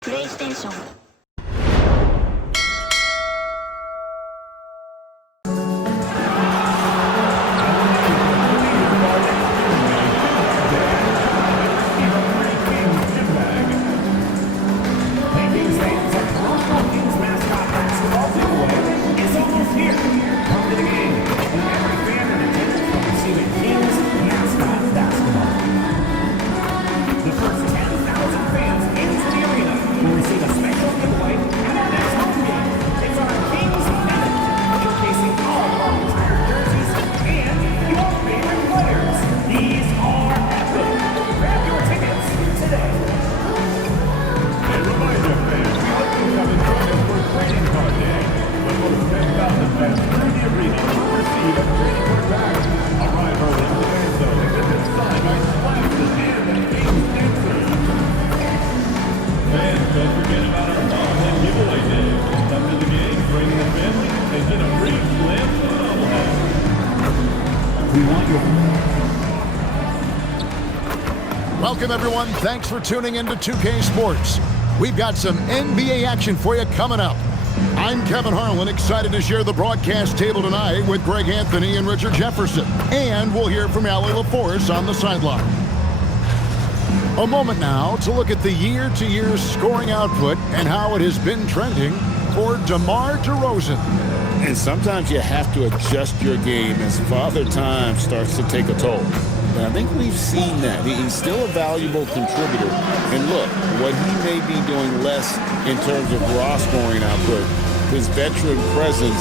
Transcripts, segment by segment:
プレイステーション。Welcome, everyone. Thanks for tuning in to 2K Sports. We've got some NBA action for you coming up. I'm Kevin Harlan, excited to share the broadcast table tonight with Greg Anthony and Richard Jefferson. And we'll hear from Allie LaForce on the sideline. A moment now to look at the year-to-year scoring output and how it has been trending for DeMar DeRozan. And sometimes you have to adjust your game as Father Time starts to take a toll. And I think we've seen that. He's still a valuable contributor. And look, what he may be doing less in terms of raw scoring output, his veteran presence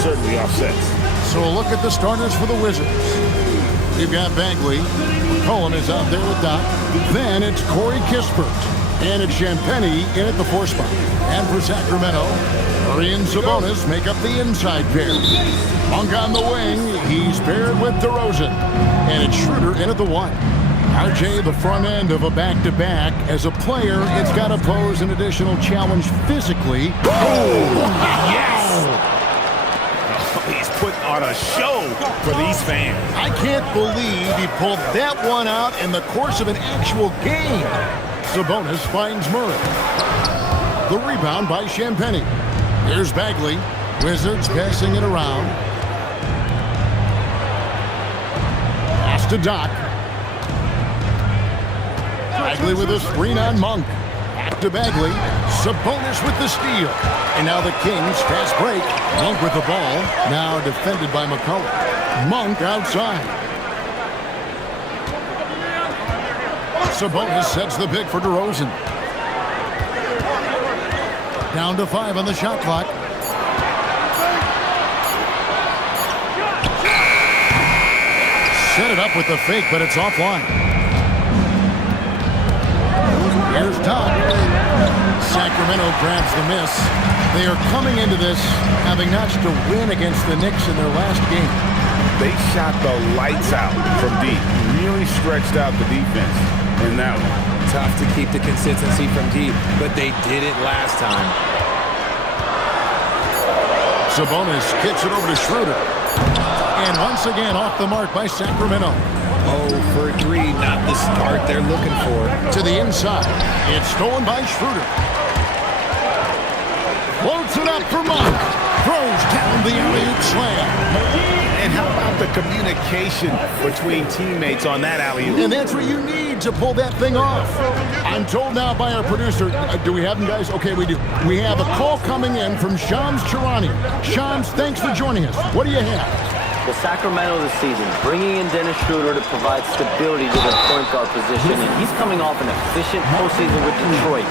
certainly offsets. So a look at the starters for the Wizards. We've got Bagley. Cohen is out there with Doc. Then it's Corey Kispert. And it's Champagnie in at the 4 spot. And for Sacramento, Murray and Sabonis make up the inside pair. Monk on the wing, he's paired with DeRozan. And it's Schroeder in at the 1. RJ, the front end of a back-to-back. As a player, it's got to pose an additional challenge physically. Oh, yes! He's putting on a show for these fans. I can't believe he pulled that one out in the course of an actual game. Sabonis finds Murray. The rebound by Champagnie. Here's Bagley. Wizards passing it around. Pass to Doc. Bagley with a screen on Monk. Back to Bagley. Sabonis with the steal. And now the Kings fast break. Monk with the ball. Now defended by McCullough. Monk outside. Sabonis sets the pick for DeRozan. Down to 5 on the shot clock. Set it up with the fake, but it's offline. Here's Todd. Sacramento grabs the miss. They are coming into this having notched a win against the Knicks in their last game. They shot the lights out from deep. Really stretched out the defense in that one. Tough to keep the consistency from deep, but they did it last time. Sabonis kicks it over to Schroeder. And once again off the mark by Sacramento. Oh, for 3, not the start they're looking for. To the inside. It's stolen by Schroeder. Floats it up for Monk. Throws down the alley-oop slam. And how about the communication between teammates on that alley-oop? And that's what you need to pull that thing off. I'm told now by our producer, do we have them, guys? Okay, we do. We have a call coming in from Shams Charania. Shams, thanks for joining us. What do you have? Well, Sacramento this season, bringing in Dennis Schroeder to provide stability to their point guard position, and he's coming off an efficient postseason with Detroit.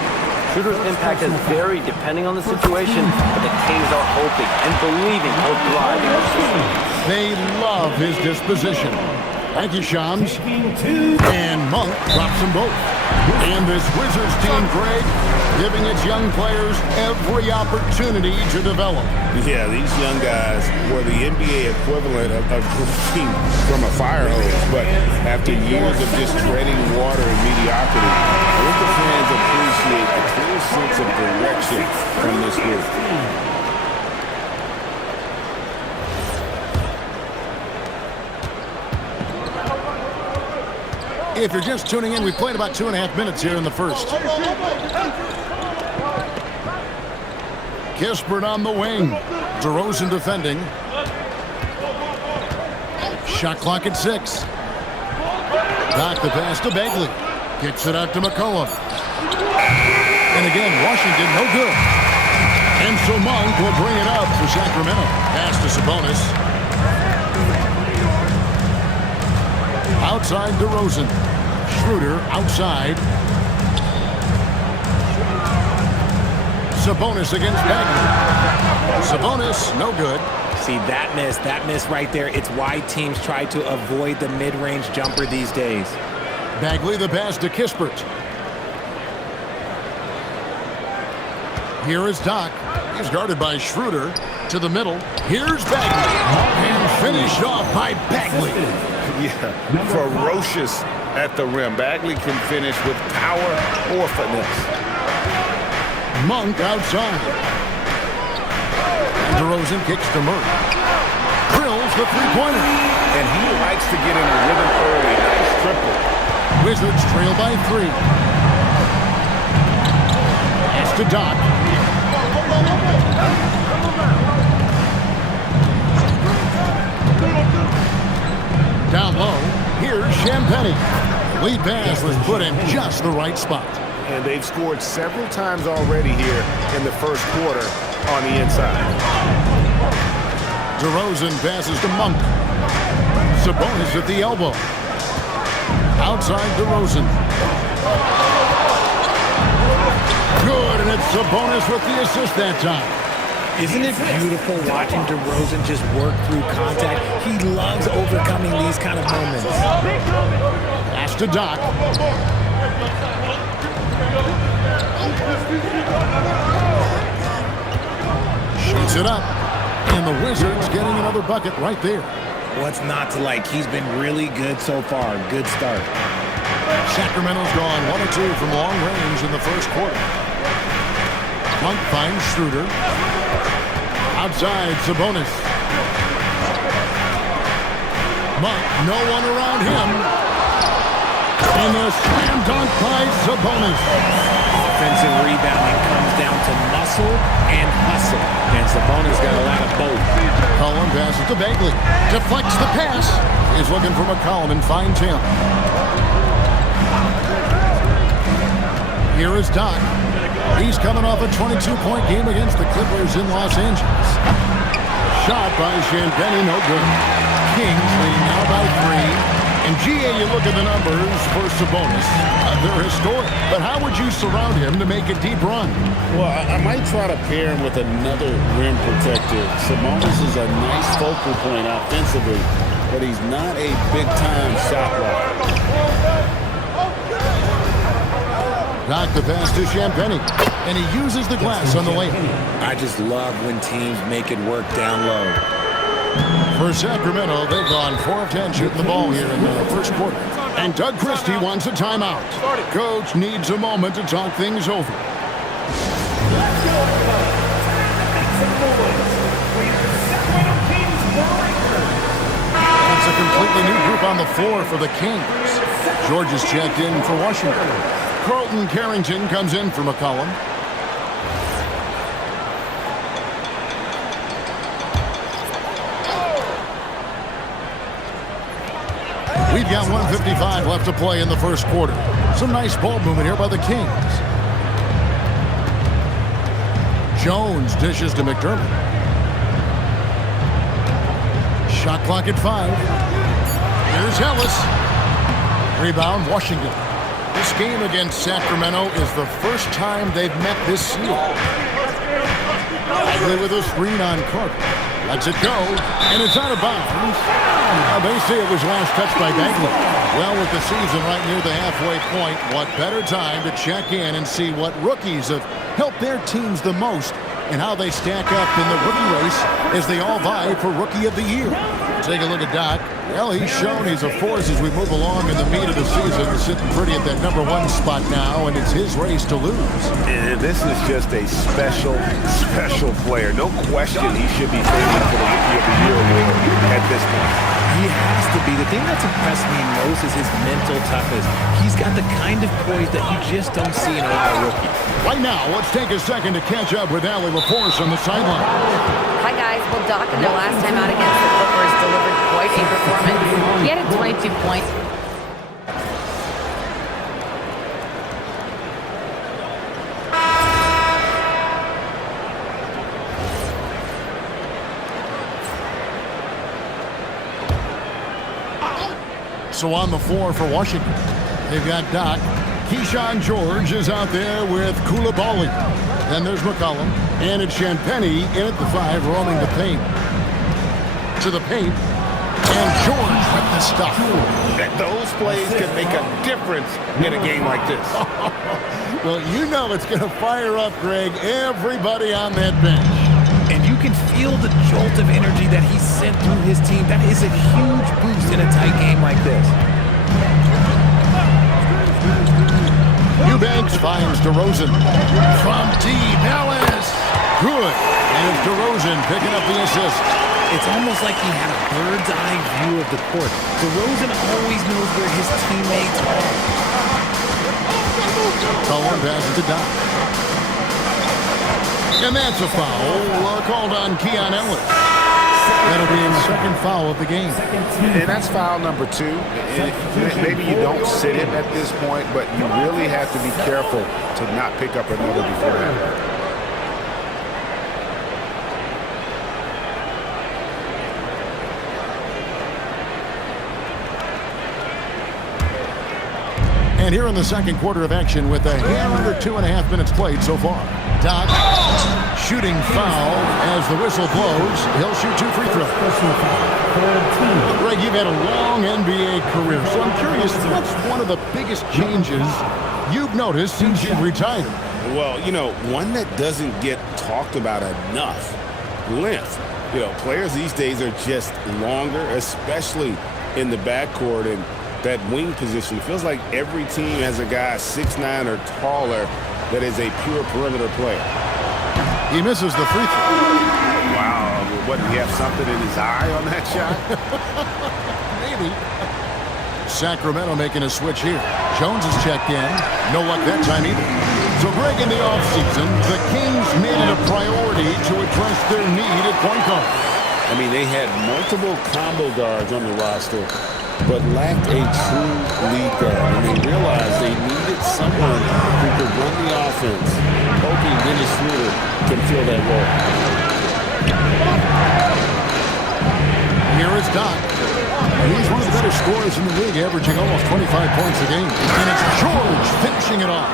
Schroeder's impact has varied depending on the situation, but the Kings are hoping and believing he'll thrive in this season. They love his disposition. Thank you, Shams. And Monk drops them both. And this Wizards team, Greg, giving its young players every opportunity to develop. Yeah, these young guys were the NBA equivalent of drinking from a fire hose, but after years of just treading water and mediocrity, I think the fans appreciate the clear sense of direction from this group. If you're just tuning in, we played about 2.5 minutes here in the first. Kispert on the wing. DeRozan defending. Shot clock at 6. Back the pass to Bagley. Kicks it out to McCollum. And again, Washington, no good. And so Monk will bring it up for Sacramento. Pass to Sabonis. Outside DeRozan. Schroeder outside. Sabonis against Bagley. Sabonis, no good. See, that miss right there, it's why teams try to avoid the mid-range jumper these days. Bagley the pass to Kispert. Here is Doc. He's guarded by Schroeder. To the middle. Here's Bagley. And finished off by Bagley. Yeah, ferocious at the rim. Bagley can finish with power or finesse. Monk outside. And DeRozan kicks to Murray. Drills the three-pointer. And he likes to get in a rhythm early. Nice triple. Wizards trail by 3. Pass to Doc. Down low, here's Champagnie. Lead pass was put in just the right spot. And they've scored several times already here in the first quarter on the inside. DeRozan passes to Monk. Sabonis at the elbow. Outside DeRozan. Good, and it's Sabonis with the assist that time. Isn't it beautiful watching DeRozan just work through contact? He loves overcoming these kind of moments. Pass to Doc. Shoots it up. And the Wizards getting another bucket right there. What's not to like? He's been really good so far. Good start. Sacramento's gone 1 or 2 from long range in the first quarter. Monk finds Schroeder. Outside, Sabonis. Monk, no one around him. And a slam dunk by Sabonis. Offensive rebounding comes down to muscle and hustle. And Sabonis got a lot of both. Cullen passes to Bagley. Deflects the pass. He's looking for McCollum and finds him. Here is Doc. He's coming off a 22-point game against the Clippers in Los Angeles. Shot by Champagnie, no good. Kings leading now by 3. And GA, you look at the numbers for Sabonis. They're historic. But how would you surround him to make a deep run? Well, I might try to pair him with another rim protector. Sabonis is a nice focal point offensively, but he's not a big-time shot blocker. Knock the pass to Champagnie, and he uses the glass on the layup. I just love when teams make it work down low. For Sacramento, they've gone 4 of 10 shooting the ball here in the first quarter. And Doug Christie wants a timeout. Coach needs a moment to talk things over. It's a completely new group on the floor for the Kings. George is checked in for Washington. Carlton Carrington comes in for McCollum. We've got 1:55 left to play in the first quarter. Some nice ball movement here by the Kings. Jones dishes to McDermott. Shot clock at 5. Here's Ellis. Rebound, Washington. This game against Sacramento is the first time they've met this season. Bagley with a screen on Carter. Lets it go, and it's out of bounds. They say it was last touched by Bagley. Well, with the season right near the halfway point, what better time to check in and see what rookies have helped their teams the most and how they stack up in the rookie race as they all vie for Rookie of the Year. Take a look at Doc. Well, he's shown he's a force as we move along in the meat of the season. Sitting pretty at that #1 spot now, and it's his race to lose. And this is just a special player. No question he should be favored for the Rookie of the Year award at this point. He has to be. The thing that's impressed me most is his mental toughness. He's got the kind of poise that you just don't see in a lot of rookies. Right now, let's take a second to catch up with Allen the force on the sideline. Hi, guys. Well, Doc, in their last time out against the Clippers, delivered quite a performance. He had 22 points. So on the floor for Washington, they've got Doc. Keyshawn George is out there with Koulibaly. Then there's McCollum. And it's Champagnie in at the 5, roaming the paint. To the paint. And George with the stuff. Those plays can make a difference in a game like this. Well, you know it's going to fire up, Greg, everybody on that bench. And you can feel the jolt of energy that he sent through his team. That is a huge boost in a tight game like this. Eubanks finds DeRozan. From deep, Ellis. Good. And it's DeRozan picking up the assist. It's almost like he had a bird's eye view of the court. DeRozan always knows where his teammates are. Cullen passes to Doc. And that's a foul called on Keon Ellis. That'll be his second foul of the game. And that's foul number 2. Maybe you don't sit him at this point, but you really have to be careful to not pick up another before that. And here in the second quarter of action with a hair under 2.5 minutes played so far. Doc, shooting foul as the whistle blows. He'll shoot 2 free throws. Greg, you've had a long NBA career, so I'm curious, what's one of the biggest changes you've noticed since you've retired? Well, you know, one that doesn't get talked about enough, length. You know, players these days are just longer, especially in the backcourt, and that wing position. It feels like every team has a guy 6'9" or taller that is a pure perimeter player. He misses the free throw. Wow, what, did he have something in his eye on that shot? Maybe. Sacramento making a switch here. Jones is checked in. No luck that time either. So Greg, in the offseason, the Kings made it a priority to address their need at point guard. I mean, they had multiple combo guards on the roster, but lacked a true lead guard. And they realized they needed someone who could run the offense, hoping Dennis Schroeder can fill that role. Here is Doc. He's one of the better scorers in the league, averaging almost 25 points a game. And it's George finishing it off.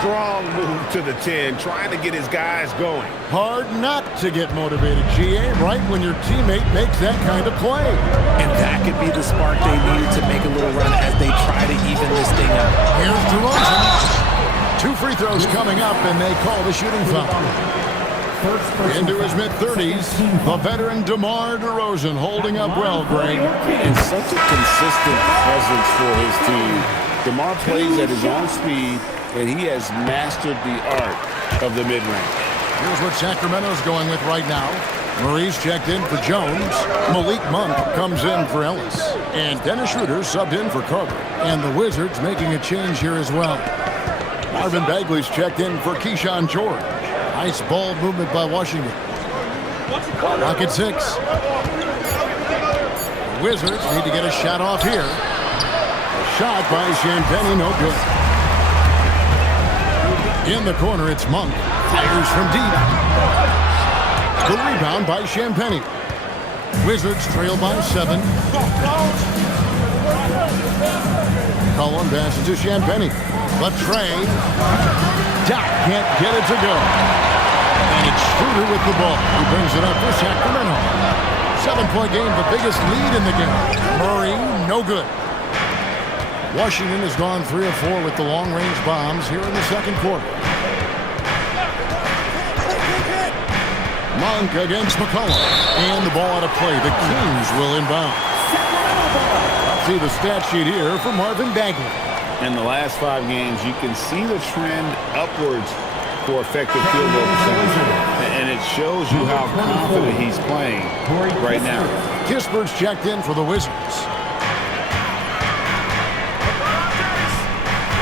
Strong move to the 10, trying to get his guys going. Hard not to get motivated, GA, right when your teammate makes that kind of play. And that could be the spark they needed to make a little run as they try to even this thing up. Here's DeRozan. 2 free throws coming up, and they call the shooting foul. Into his mid-30s, the veteran DeMar DeRozan holding up well, Greg. And such a consistent presence for his team. DeMar plays at his own speed, and he has mastered the art of the mid-range. Here's what Sacramento's going with right now. Murray's checked in for Jones. Malik Monk comes in for Ellis. And Dennis Schroeder subbed in for Carter. And the Wizards making a change here as well. Marvin Bagley's checked in for Keyshawn George. Nice ball movement by Washington. Clock at 6. The Wizards need to get a shot off here. A shot by Champagnie, no good. In the corner, it's Monk. Fires from deep. The rebound by Champagnie. Wizards trail by 7. Cullen passes to Champagnie. But Trey. Doc can't get it to go. And it's Schroeder with the ball. He brings it up for Sacramento. 7-point game, the biggest lead in the game. Murray, no good. Washington has gone 3 of 4 with the long-range bombs here in the second quarter. Monk against McCollum. And the ball out of play. The Kings will inbound. See the stat sheet here for Marvin Bagley. In the last 5 games, you can see the trend upwards for effective field goal percentage. And it shows you how confident he's playing right now. Kispert's checked in for the Wizards.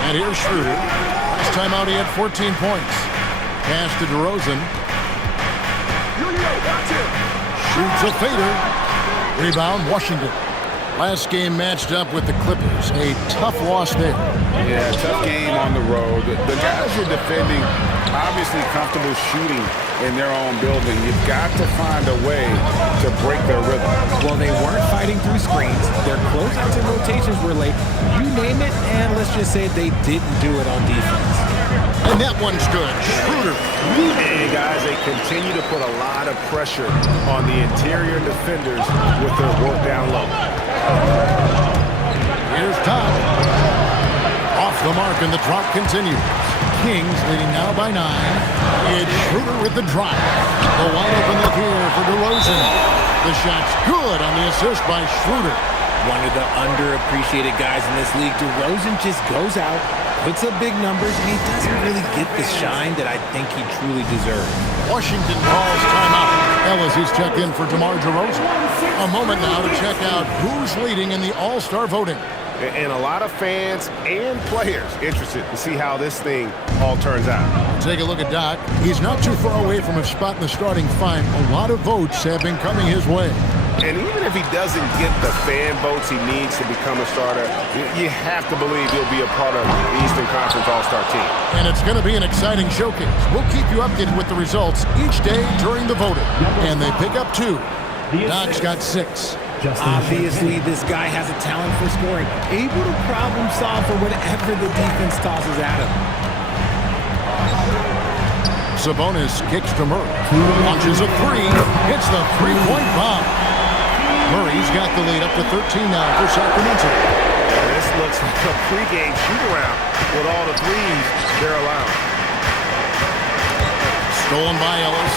And here's Schroeder. Last time out he had 14 points. Pass to DeRozan. Shoots a fader. Rebound, Washington. Last game matched up with the Clippers. A tough loss there. Yeah, tough game on the road. The guys are defending, obviously comfortable shooting in their own building. You've got to find a way to break their rhythm. Well, they weren't fighting through screens. Their closeouts and rotations were late. You name it, and let's just say they didn't do it on defense. And that one's good. Schroeder. And guys, they continue to put a lot of pressure on the interior defenders with their work down low. Here's Todd. Off the mark, and the drop continues. Kings leading now by 9. It's Schroeder with the drive. The wide open look here for DeRozan. The shot's good on the assist by Schroeder. One of the underappreciated guys in this league. DeRozan just goes out, puts up big numbers, and he doesn't really get the shine that I think he truly deserves. Washington calls timeout. Ellis is checked in for DeMar DeRozan. A moment now to check out who's leading in the All-Star voting. And a lot of fans and players interested to see how this thing all turns out. Take a look at Doc. He's not too far away from a spot in the starting five. A lot of votes have been coming his way. And even if he doesn't get the fan votes he needs to become a starter, you have to believe he'll be a part of the Eastern Conference All-Star team. And it's going to be an exciting showcase. We'll keep you updated with the results each day during the voting. And they pick up 2. Doc's got 6. Obviously, this guy has a talent for scoring, able to problem solve for whatever the defense tosses at him. Sabonis kicks to Murray. Launches a 3. Hits the three-point bomb. Murray's got the lead up to 13 now for Sacramento. This looks like a pregame shoot-around with all the threes they're allowing. Stolen by Ellis.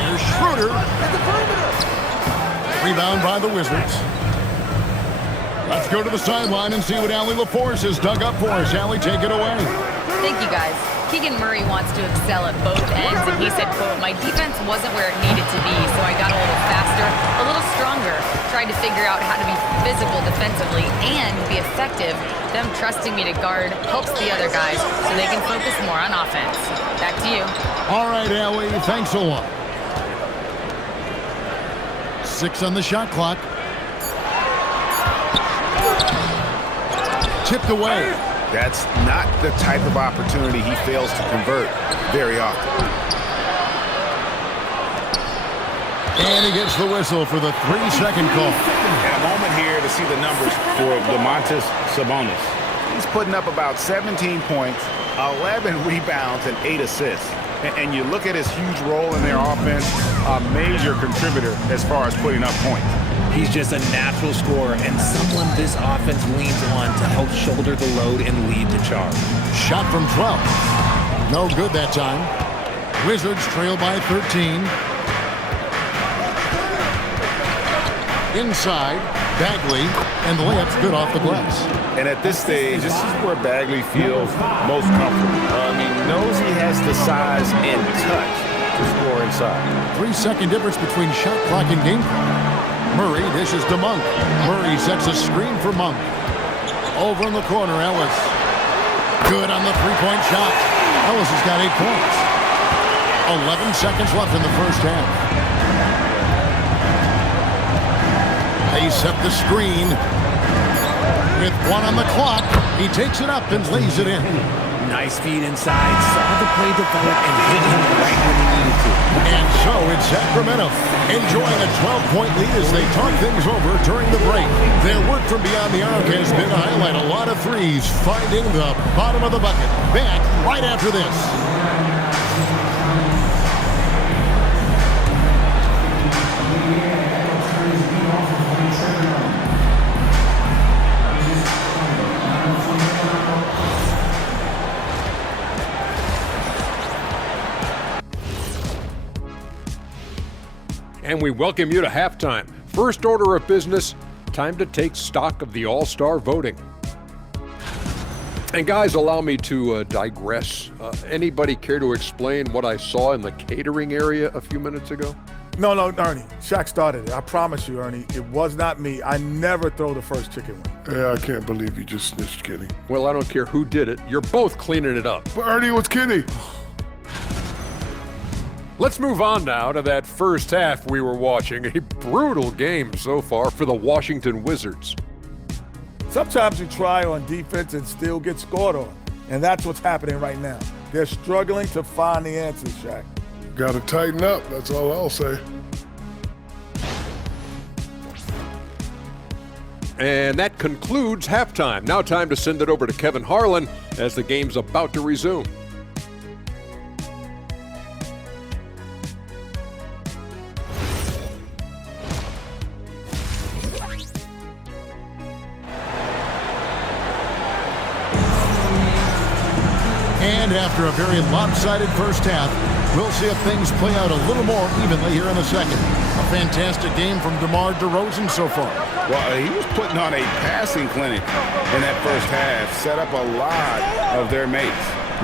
Here's Schroeder. Rebound by the Wizards. Let's go to the sideline and see what Allie LaForce has dug up for us. Allie, take it away. Thank you, guys. Keegan Murray wants to excel at both ends, and he said, quote, "My defense wasn't where it needed to be, so I got a little faster, a little stronger, tried to figure out how to be physical defensively and be effective. Them trusting me to guard helps the other guys so they can focus more on offense." Back to you. All right, Allie, thanks a lot. 6 on the shot clock. Tipped away. That's not the type of opportunity he fails to convert very often. And he gets the whistle for the 3-second call. And a moment here to see the numbers for Domantas Sabonis. He's putting up about 17 points, 11 rebounds, and 8 assists. And you look at his huge role in their offense, a major contributor as far as putting up points. He's just a natural scorer and someone this offense leans on to help shoulder the load and lead the charge. Shot from 12. No good that time. Wizards trail by 13. Inside, Bagley, and the layup's good off the glass. And at this stage, this is where Bagley feels most comfortable. Knows he has the size and touch to score inside. 3-second difference between shot clock and game clock. Murray dishes to Monk. Murray sets a screen for Monk. Over in the corner, Ellis. Good on the three-point shot. Ellis has got 8 points. 11 seconds left in the first half. They set the screen. With 1 on the clock, he takes it up and lays it in. Nice feed inside, saw the play develop, and hit him right when he needed to. And so it's Sacramento enjoying a 12-point lead as they talk things over during the break. Their work from beyond the arc has been to highlight a lot of threes, finding the bottom of the bucket. Back right after this. And we welcome you to halftime. First order of business, time to take stock of the All-Star voting. And guys, allow me to digress. Anybody care to explain what I saw in the catering area a few minutes ago? No, Ernie. Shaq started it. I promise you, Ernie. It was not me. I never throw the first chicken wing. Yeah, I can't believe you just snitched Kenny. Well, I don't care who did it. You're both cleaning it up. But Ernie was Kenny. Let's move on now to that first half we were watching. A brutal game so far for the Washington Wizards. Sometimes you try on defense and still get scored on. And that's what's happening right now. They're struggling to find the answers, Shaq. Got to tighten up. That's all I'll say. And that concludes halftime. Now time to send it over to Kevin Harlan as the game's about to resume. And after a very lopsided first half, we'll see if things play out a little more evenly here in the second. A fantastic game from DeMar DeRozan so far. Well, he was putting on a passing clinic in that first half, set up a lot of their mates.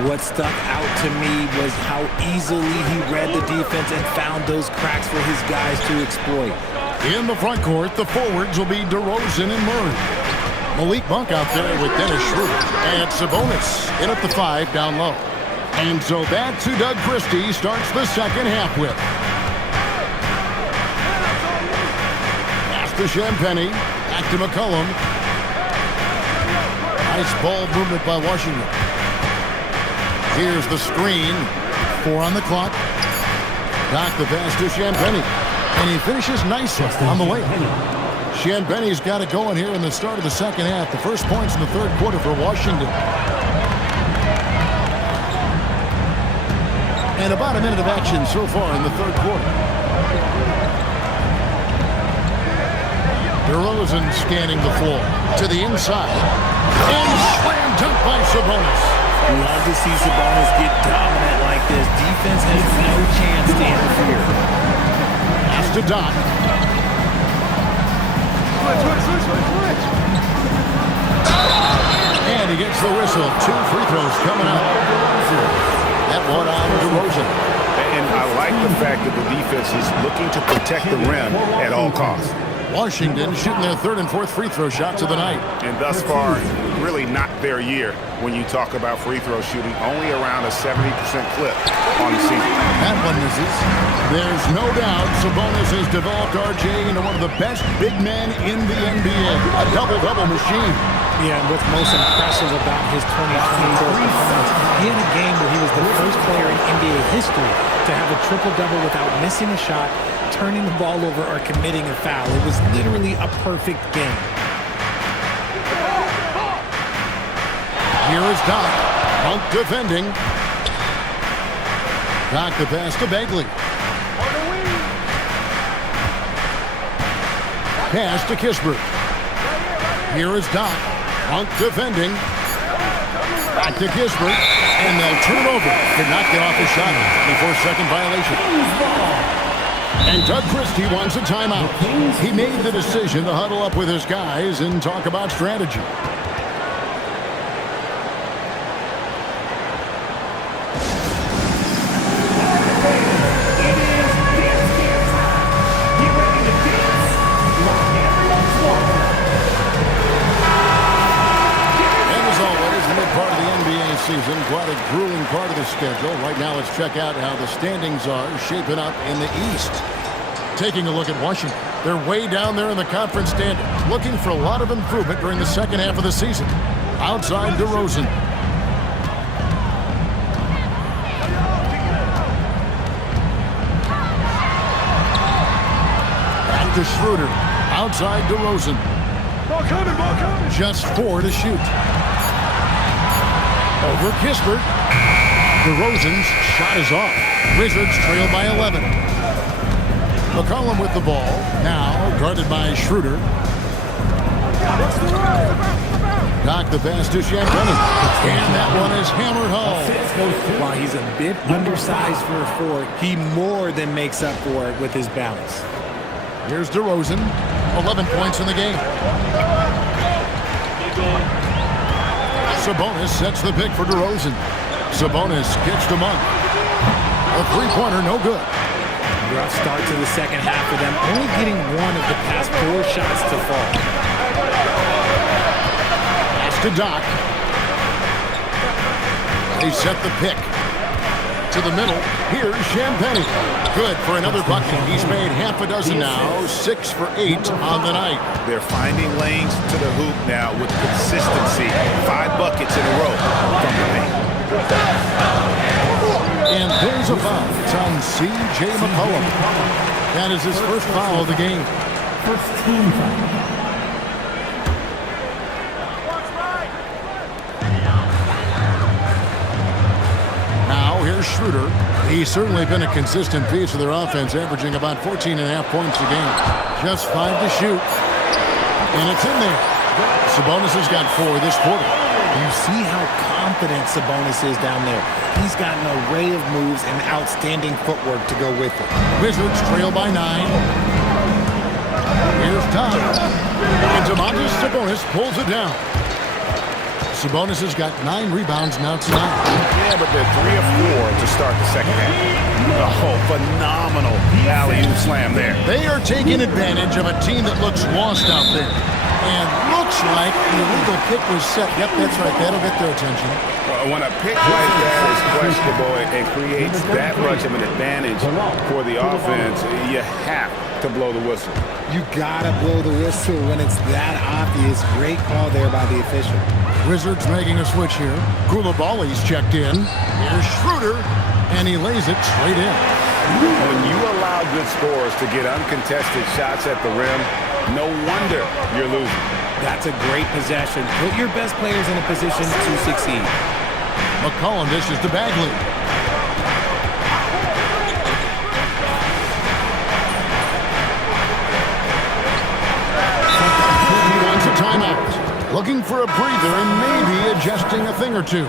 What stuck out to me was how easily he read the defense and found those cracks for his guys to exploit. In the front court, the forwards will be DeRozan and Murray. Malik Monk out there with Dennis Schroeder. And Sabonis in at the 5 down low. And so that's who Doug Christie starts the second half with. Pass to Champagnie. Back to McCollum. Nice ball movement by Washington. Here's the screen. 4 on the clock. Doc the pass to Champagnie. And he finishes nicely on the layup. Champagnie's got it going here in the start of the second half. The first points in the third quarter for Washington. And about a minute of action so far in the third quarter. DeRozan scanning the floor to the inside. And slam dunk by Sabonis. We love to see Sabonis get dominant like this. Defense has no chance to interfere. Pass to Doc. And he gets the whistle. 2 free throws coming up. That one on DeRozan. And I like the fact that the defense is looking to protect the rim at all costs. Washington shooting their third and fourth free throw shots of the night. And thus far, really not their year when you talk about free throw shooting. Only around a 70% clip on the season. That one misses. There's no doubt Sabonis has developed RJ into one of the best big men in the NBA. A double-double machine. Yeah, and what's most impressive about his 2024 performance, he had a game where he was the first player in NBA history to have a triple-double without missing a shot, turning the ball over, or committing a foul. It was literally a perfect game. Here is Doc. Monk defending. Doc the pass to Bagley. Pass to Kispert. Here is Doc. Monk defending. Back to Kispert. And they'll turn over. Did not get off the shot before second violation. And Doug Christie wants a timeout. He made the decision to huddle up with his guys and talk about strategy. Season, quite a grueling part of the schedule. Right now, let's check out how the standings are shaping up in the East. Taking a look at Washington. They're way down there in the conference standings, looking for a lot of improvement during the second half of the season. Outside DeRozan. Back to Schroeder. Outside DeRozan. Ball coming. Just 4 to shoot. Over Kispert. DeRozan's shot is off. Wizards trail by 11. McCollum with the ball. Now guarded by Schroeder. Doc the pass to Champagnie. And that one is hammered home. While he's a bit undersized for a 4, he more than makes up for it with his balance. Here's DeRozan. 11 points in the game. Sabonis sets the pick for DeRozan. Sabonis gets to Monk. A three-pointer, no good. Rough start to the second half for them, only getting one of the past 4 shots to fall. Pass to Doc. They set the pick. to the middle. Here's Champagne. Good for another bucket. He's made half a dozen now, 6 for 8 on the night. They're finding lanes to the hoop now with consistency. 5 buckets in a row from the paint. And there's a foul. It's on C.J. McCollum. That is his first foul of the game. First team foul. Now here's Schroeder. He's certainly been a consistent piece of their offense, averaging about 14.5 points a game. Just 5 to shoot. And it's in there. Sabonis has got 4 this quarter. You see how confident Sabonis is down there. He's got an array of moves and outstanding footwork to go with it. Wizards trail by 9. Here's Tom. And Domantas Sabonis pulls it down. Sabonis has got 9 rebounds now tonight. Yeah, but they're 3 of 4 to start the second half. Oh, phenomenal alley-oop slam there. They are taking advantage of a team that looks lost out there. And looks like the illegal pick was set. Yep, that's right. That'll get their attention. When a pick like that is questionable and creates that much of an advantage for the offense, you have to blow the whistle. You gotta blow the whistle when it's that obvious. Great call there by the official. Wizards making a switch here. Koulibaly's checked in. Here's Schroeder, and he lays it straight in. When you allow good scorers to get uncontested shots at the rim, no wonder you're losing. That's a great possession. Put your best players in a position to succeed. McCollum dishes to Bagley. He wants a timeout. Looking for a breather and maybe adjusting a thing or two.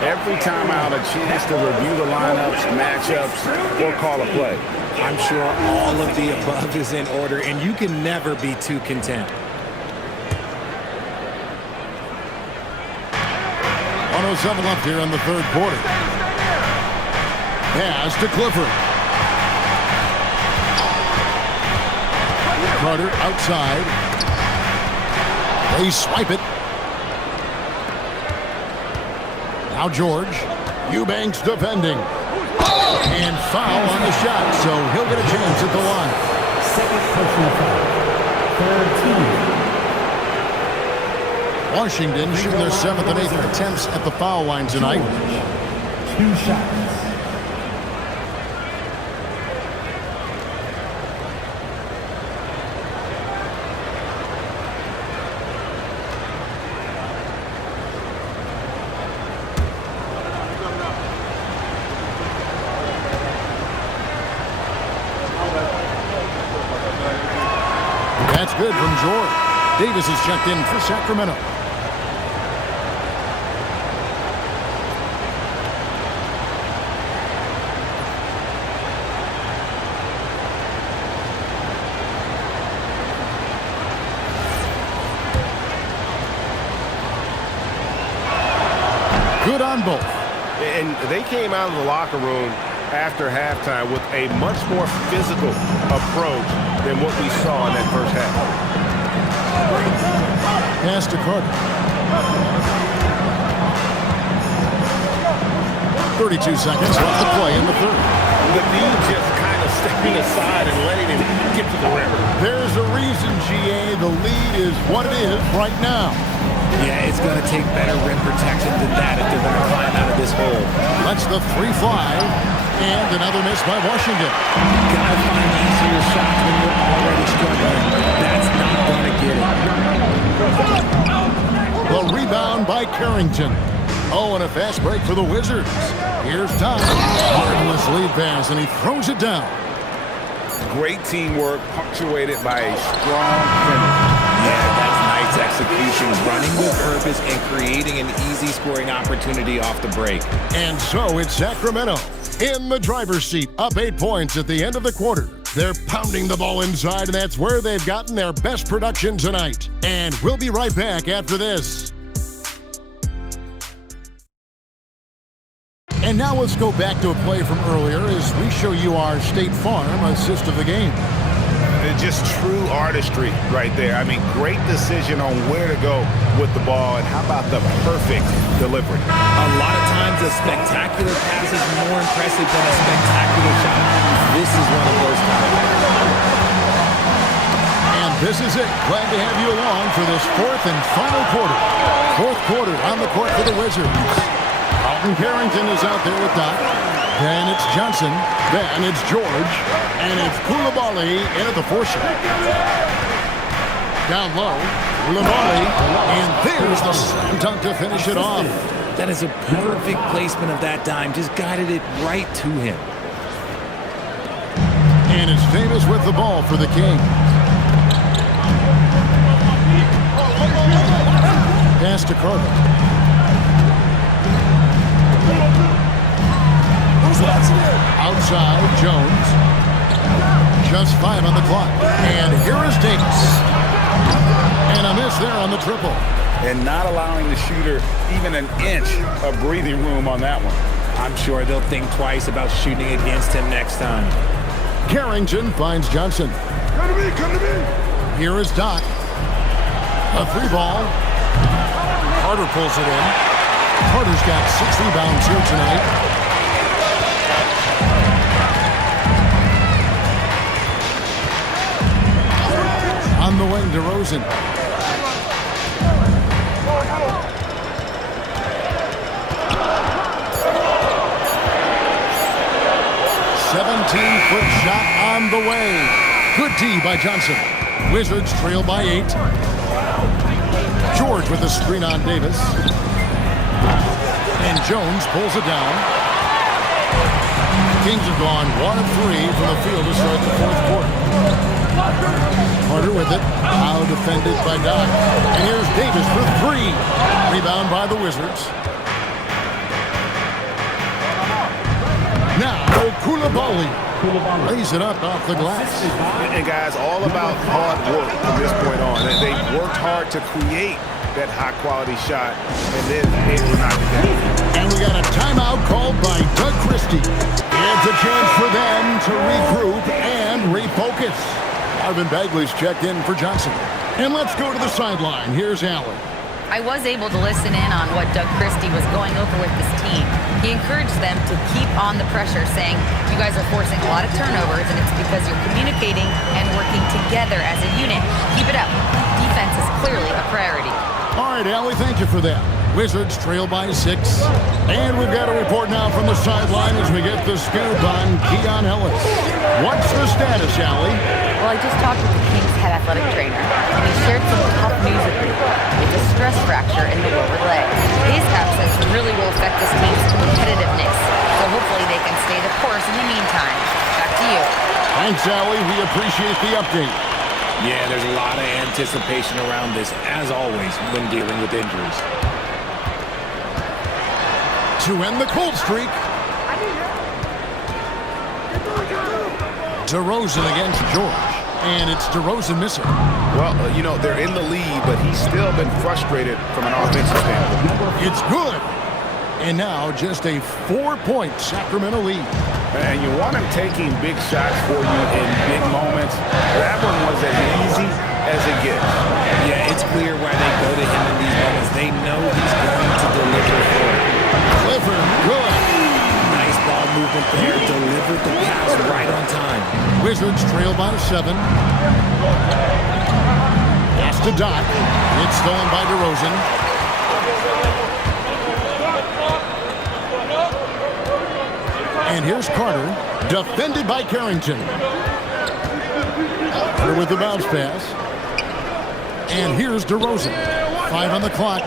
Every timeout, a chance to review the lineups, matchups, or call a play. I'm sure all of the above is in order, and you can never be too content. 107 left here in the third quarter. Pass to Clifford. Carter outside. They swipe it. Now George. Eubanks defending. And foul on the shot, so he'll get a chance at the line. Second personal foul. Third team. Washington shooting their 7th and 8th attempts at the foul line tonight. 2 shots. That's good from George. Davis is checked in for Sacramento. Good on both. And they came out of the locker room after halftime with a much more physical approach than what we saw in that first half. Pass to Carter. 32 seconds left to play in the third. The need just kind of stepping aside and letting him get to the rim. There's a reason, GA. The lead is what it is right now. Yeah, it's going to take better rim protection than that if they're going to climb out of this hole. Lets the 3 fly. And another miss by Washington. You got to find easier shots when you're already struggling. That's not going to get it. The rebound by Carrington. Oh, and a fast break for the Wizards. Here's Tom. Marvelous lead pass, and he throws it down. Great teamwork, punctuated by a strong finish. Yeah, that's nice execution. Running with purpose and creating an easy scoring opportunity off the break. And so it's Sacramento in the driver's seat, up 8 points at the end of the quarter. They're pounding the ball inside, and that's where they've gotten their best production tonight. And we'll be right back after this. And now let's go back to a play from earlier as we show you our State Farm assist of the game. Just true artistry right there. I mean, great decision on where to go with the ball, and how about the perfect delivery? A lot of times a spectacular pass is more more impressive than a spectacular shot. This is one of those times. And this is it. Glad to have you along for this fourth and final quarter. Fourth quarter on the court for the Wizards. Alton Carrington is out there with Doc. Then it's Johnson. Then it's George. And it's Koulibaly in at the foreshot. Down low, Koulibaly. And there's the slam dunk to finish it off. That is a perfect placement of that dime. Just guided it right to him. And it's Davis with the ball for the Kings. Pass to Carter. Outside, Jones. Just 5 on the clock. And here is Davis. And a miss there on the triple. And not allowing the shooter even an inch of breathing room on that one. I'm sure they'll think twice about shooting against him next time. Carrington finds Johnson. Come to me, come to me. Here is Doc. A 3-ball. Carter pulls it in. Carter's got 6 rebounds here tonight. On the wing, DeRozan. Foot shot on the way. Good D by Johnson. Wizards trail by 8. George with the screen on Davis. And Jones pulls it down. Kings have gone 1 of 3 from the field to start the fourth quarter. Carter with it. Now defended by Doc. And here's Davis for 3. Rebound by the Wizards. Now Koulibaly. Lays it up off the glass. And guys, all about hard work from this point on. They worked hard to create that high-quality shot, and then able to knock it down. And we got a timeout called by Doug Christie. It's a chance for them to regroup and refocus. Marvin Bagley's checked in for Johnson. And let's go to the sideline. Here's Allen. I was able to listen in on what Doug Christie was going over with this team. He encouraged them to keep on the pressure, saying, you guys are forcing a lot of turnovers, and it's because you're communicating and working together as a unit. Keep it up. Defense is clearly a priority. All right, Allie, thank you for that. Wizards trail by 6. And we've got a report now from the sideline as we get the scoop on Keon Ellis. What's the status, Allie? Well, I just talked with the Kings head athletic trainer, and he shared some tough news with me. It's a stress fracture in the lower leg. His absence really will affect this team's competitiveness, so hopefully they can stay the course in the meantime. Back to you. Thanks, Allie. We appreciate the update. Yeah, there's a lot of anticipation around this, as always, when dealing with injuries. To end the cold streak. DeRozan against George. And it's DeRozan missing. Well, you know, they're in the lead, but he's still been frustrated from an offensive standpoint. It's good. And now just a 4-point Sacramento lead. And you want him taking big shots for you in big moments. That one was as easy as it gets. Yeah, it's clear why they go to him in these moments. They know he's going to deliver for it. Clifford, good. Nice ball movement there. Delivered the pass right on time. Wizards trail by 7. Pass to Doc. It's stolen by DeRozan. And here's Carter, defended by Carrington. Carter with the bounce pass. And here's DeRozan. 5 on the clock.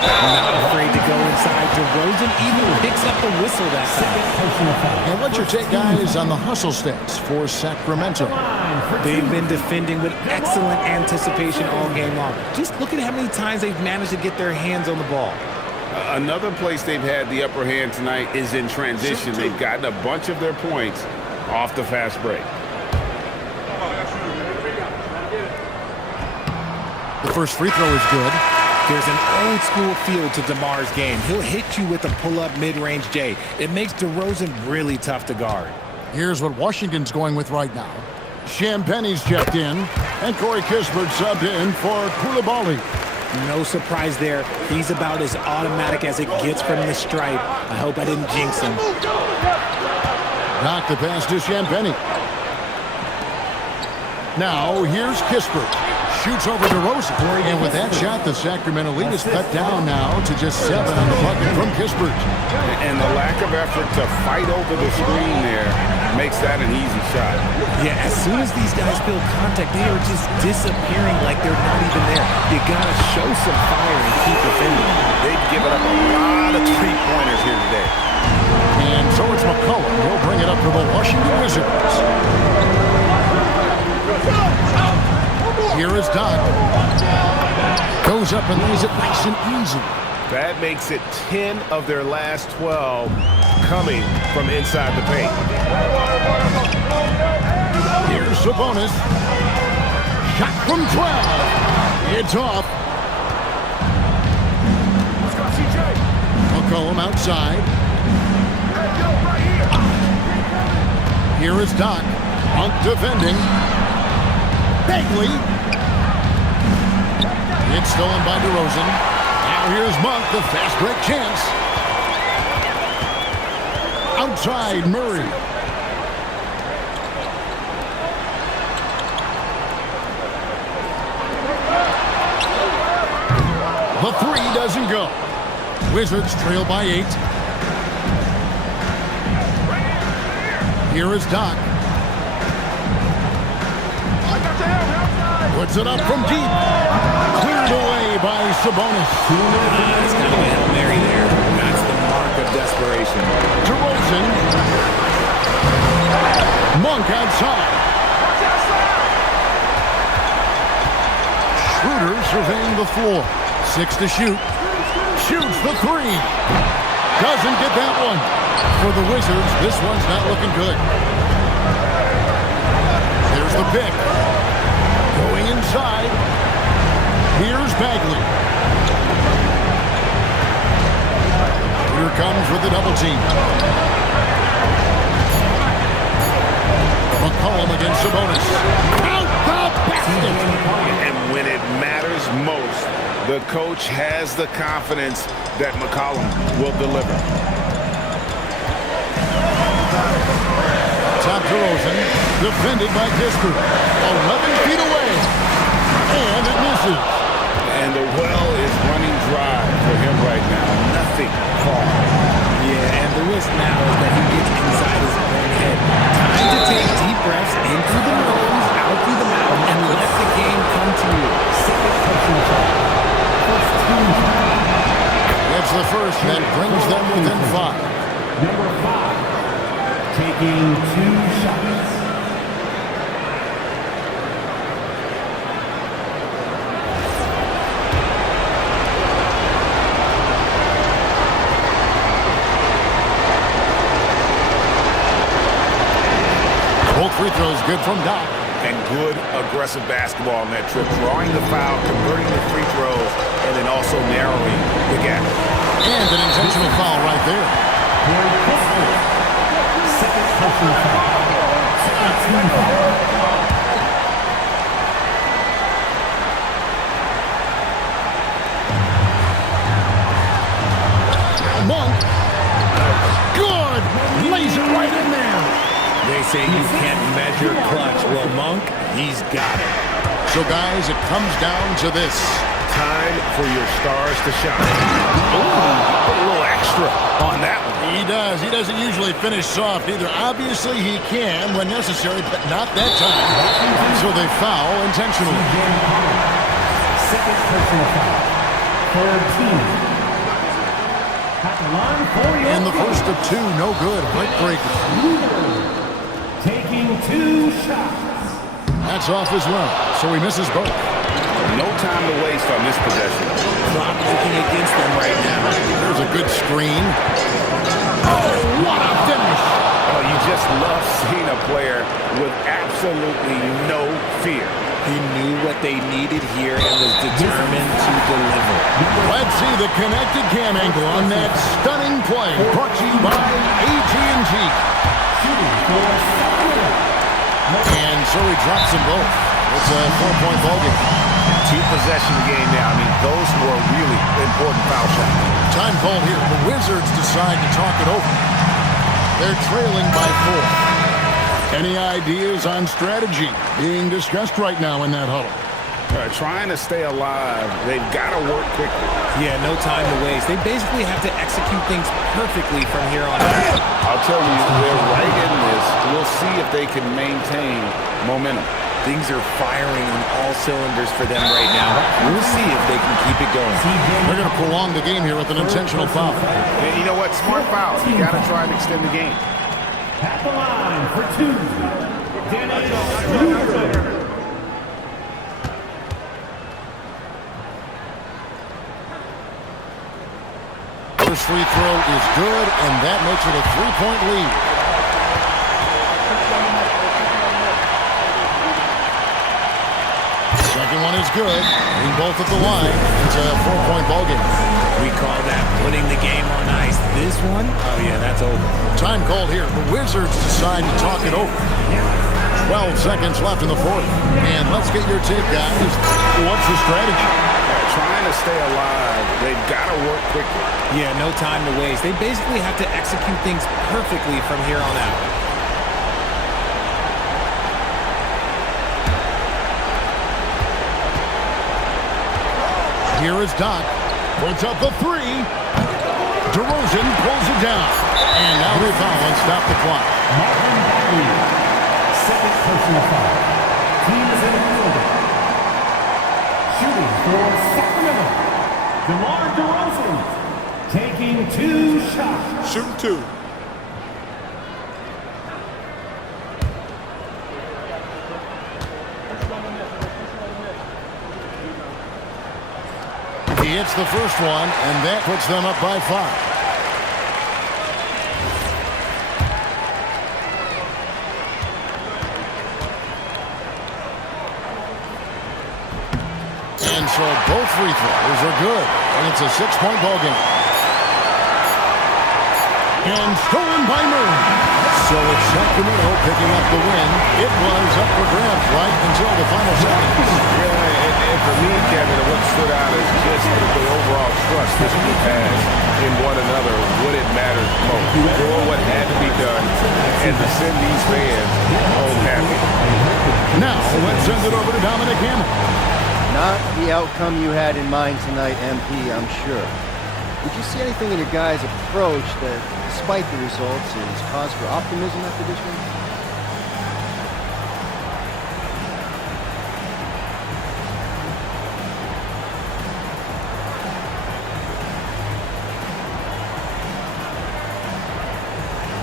Not afraid to go inside. DeRozan even picks up the whistle that time. And what's your take, guys, on the hustle stats for Sacramento? They've been defending with excellent anticipation all game long. Just look at how many times they've managed to get their hands on the ball. Another place they've had the upper hand tonight is in transition. They've gotten a bunch of their points off the fast break. The first free throw is good. There's an old school feel to DeMar's game. He'll hit you with a pull-up mid-range J. It makes DeRozan really tough to guard. Here's what Washington's going with right now. Champagne's checked in, and Corey Kispert subbed in for Koulibaly. No surprise there. He's about as automatic as it gets from the stripe. I hope I didn't jinx him. Knock the pass to Champagnie. Now here's Kispert. Shoots over to Rosen. And with that shot, the Sacramento lead is cut down now to just 7 on the bucket from Kispert. And the lack of effort to fight over the screen there makes that an easy shot. Yeah, as soon as these guys feel contact, they are just disappearing like they're not even there. You gotta show some fire and keep defending. They've given up a lot of three-pointers here today. And so it's McCollum. He'll bring it up to the Washington Wizards. Here is Doc. Goes up and lays it nice and easy. That makes it 10 of their last 12 coming from inside the paint. Here's Sabonis. Shot from 12. It's off. Let's go, CJ. McCollum outside. Here is Doc. Monk defending. Bagley. It's stolen by DeRozan. Now here's Monk, the fast break chance. Outside Murray. The three doesn't go. Wizards trail by 8. Here is Doc. Puts it up from deep. Cleared away by Sabonis. It's kind of a Hail Mary there. That's the mark of desperation. DeRozan. Monk outside. Schroeder surveying the floor. 6 to shoot. Shoots the 3. Doesn't get that one. For the Wizards, this one's not looking good. There's the pick. Going inside. Here's Bagley. Here comes with the double team. McCollum against Sabonis. Out the basket. And when it matters most, the coach has the confidence that McCollum will deliver. Top DeRozan, defended by Kispert. 11 feet away. And it misses. And the well is running dry for him right now. Nothing falling. Yeah, and the risk now is that he gets inside his own head. Time to take deep breaths in through the nose, out through the mouth, and let the game come to you. Second personal foul. First team foul. That's the first that brings them within 5. Number 5. Taking 2 shots. Both free throws good from Doc. And good aggressive basketball on that trip. Drawing the foul, converting the free throws, and then also narrowing the gap. And an intentional foul right there. Corey Kispert. Second personal foul. Second team foul. Monk. Good. Lays it right in there. They say you can't measure clutch. Well, Monk, he's got it. So, guys, it comes down to this. Time for your stars to shine. Ooh, put a little extra on that one. He does. He doesn't usually finish soft either. Obviously, he can when necessary, but not that time. So they foul intentionally. Second personal foul. Third team. At the line for your And the first of 2, no good. Heartbreaker. taking 2 shots. That's off as well. So he misses both. No time to waste on this possession. Clock looking against them right now. There's a good screen. Oh, what a finish. Oh, you just love seeing a player with absolutely no fear. He knew what they needed here and was determined to deliver. Let's see the connected cam angle on that stunning play. Brought to you by AT&T. And so he drops them both. It's a 4-point ball game. Two-possession game now. I mean, those were really important foul shots. Time called here. The Wizards decide to talk it over. They're trailing by 4. Any ideas on strategy being discussed right now in that huddle? Trying to stay alive. They've got to work quickly. Yeah, no time to waste. They basically have to execute things perfectly from here on out. I'll tell you, they're right in this. We'll see if they can maintain momentum. Things are firing on all cylinders for them right now. We'll see if they can keep it going. They're going to prolong the game here with an intentional foul. And you know what? Smart foul. You got to try and extend the game. At the line for 2, Dennis Schroeder. First free throw is good, and that makes it a 3-point lead. Second one is good. Being both at the line. It's a 4-point ball game. We call that putting the game on ice. This one, oh yeah, that's over. Time called here. The Wizards decide to talk it over. 12 seconds left in the fourth. And let's get your take, guys. What's the strategy? Trying to stay alive. They've got to work quickly. Yeah, no time to waste. They basically have to execute things perfectly from here on out. Here is Doc. Puts up the 3. DeRozan pulls it down. And now they foul and stop the clock. Second personal foul. Team is in the building. Shooting for Sacramento. DeMar DeRozan taking 2 shots. Shooting 2. He hits the first one, and that puts them up by 5. And so both free throws are good, and it's a 6-point ball game. And stolen by Murray. So it's Sacramento picking up the win. It was up for grabs right until the final seconds. Yeah, and for me, Kevin, what stood out is just the overall trust this group has in one another when it matters most. Doing what had to be done and to send these fans home happy. Now, let's send it over to Dominic Hammond. Not the outcome you had in mind tonight, MP, I'm sure. Did you see anything in your guys' approach that, despite the results, is cause for optimism after this one?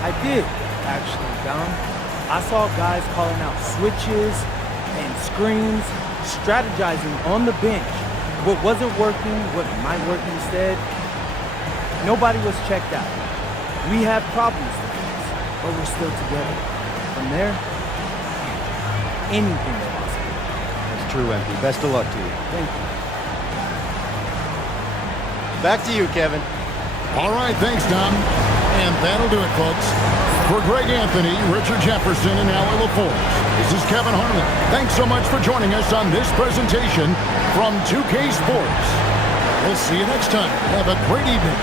I did, actually, Dom. I saw guys calling out switches and screens, strategizing on the bench. What wasn't working, what might work instead. Nobody was checked out. We have problems to fix, but we're still together. From there, anything's possible. That's true, MP. Best of luck to you. Thank you. Back to you, Kevin. All right, thanks, Dom. And that'll do it, folks. For Greg Anthony, Richard Jefferson, and Allie LaForge, this is Kevin Harlan. Thanks so much for joining us on this presentation from 2K Sports. We'll see you next time. Have a great evening.